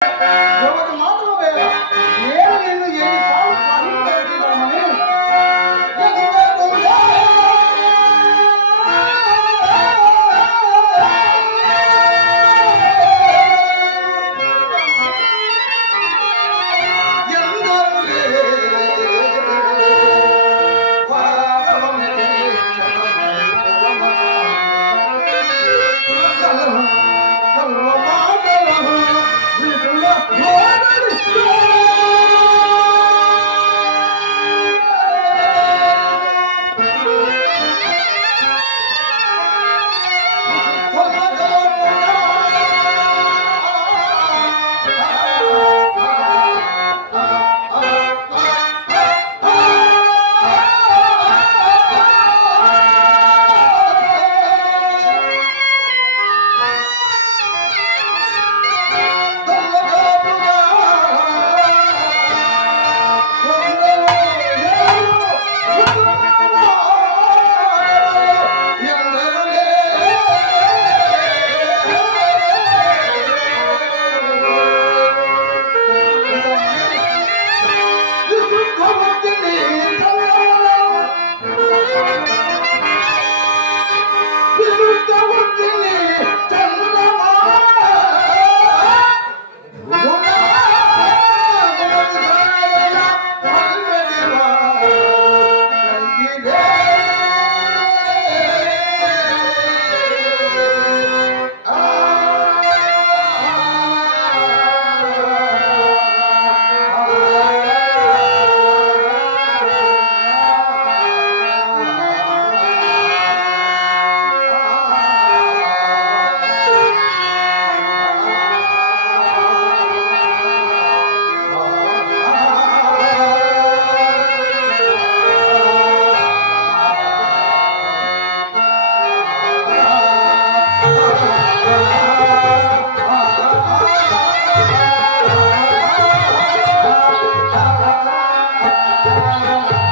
Não Música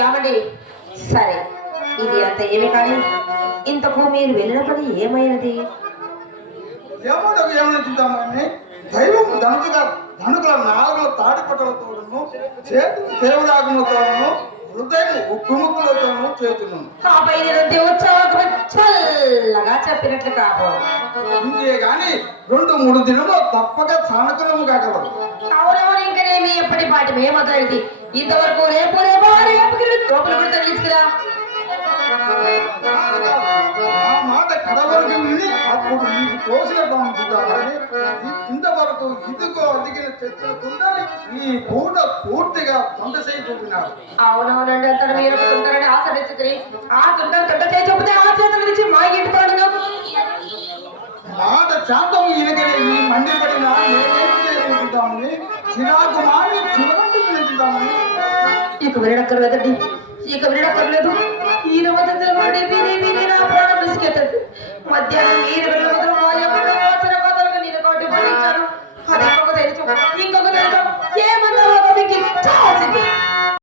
ఏమండి సరే ఇది అంత ఏమి కానీ ఇంతకు మీరు వెళ్ళిన పని ఏమైనది? ఏమో ఏమనుకుంటామని దైవం ధనుకుల ధనుకుల నాలుగు తాడిపట్టలతోను చేతులు దేవుడాగములతోను హృదయం ఉక్కుముక్కులతోనూ చేతున్నాను ఆ పైన ఉత్సవం చల్లగా చెప్పినట్లు కాదు. ఇంకే గాని రెండు మూడు దినంలో తప్పక చాణకులము కాగలరు అవునవును ఏమి? ఎప్పటి పాటి మేమతైంది ఇంతవరకు రేపు రేపు రేపు లోపల కూడా తగిలించు మాట కడవరకు ఇంతవరకు ఈ పూట పూర్తిగా చేయి ఆ మాట ఇక వినడక్కర్లేదండి ఇక వినడక్కర్లేదు ఈయన వదంతులు వాడే వీరే వీరే నా ప్రాణం విసిగెట్టదు మధ్యాహ్నం మీరు